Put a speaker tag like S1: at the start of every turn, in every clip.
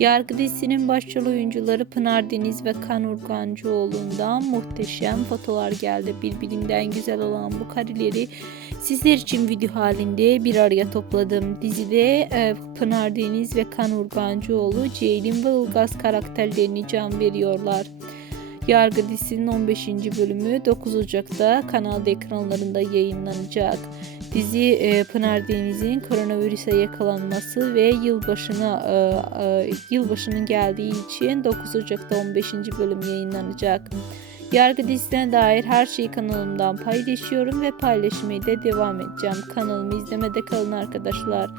S1: Yargı dizisinin başrol oyuncuları Pınar Deniz ve Kan Urgancıoğlu'ndan muhteşem fotolar geldi. Birbirinden güzel olan bu kareleri sizler için video halinde bir araya topladım. Dizide e, Pınar Deniz ve Kan Urgancıoğlu, Ceylin ve Ilgaz karakterlerini can veriyorlar. Yargı dizisinin 15. bölümü 9 Ocak'ta kanalda ekranlarında yayınlanacak. Dizi e, Pınar Deniz'in koronavirüse yakalanması ve yılbaşına e, e, yılbaşının geldiği için 9 Ocak'ta 15. bölüm yayınlanacak. Yargı dizisine dair her şeyi kanalımdan paylaşıyorum ve paylaşmaya da devam edeceğim. Kanalımı izlemede kalın arkadaşlar.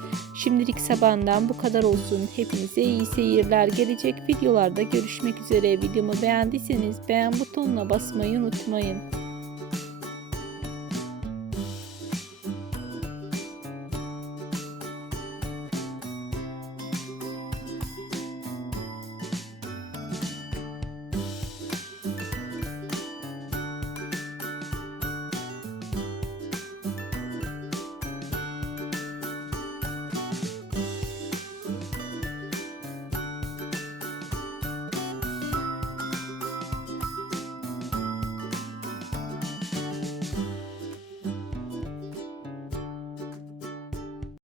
S1: Şimdilik sabahından bu kadar olsun. Hepinize iyi seyirler. Gelecek videolarda görüşmek üzere. Videomu beğendiyseniz beğen butonuna basmayı unutmayın.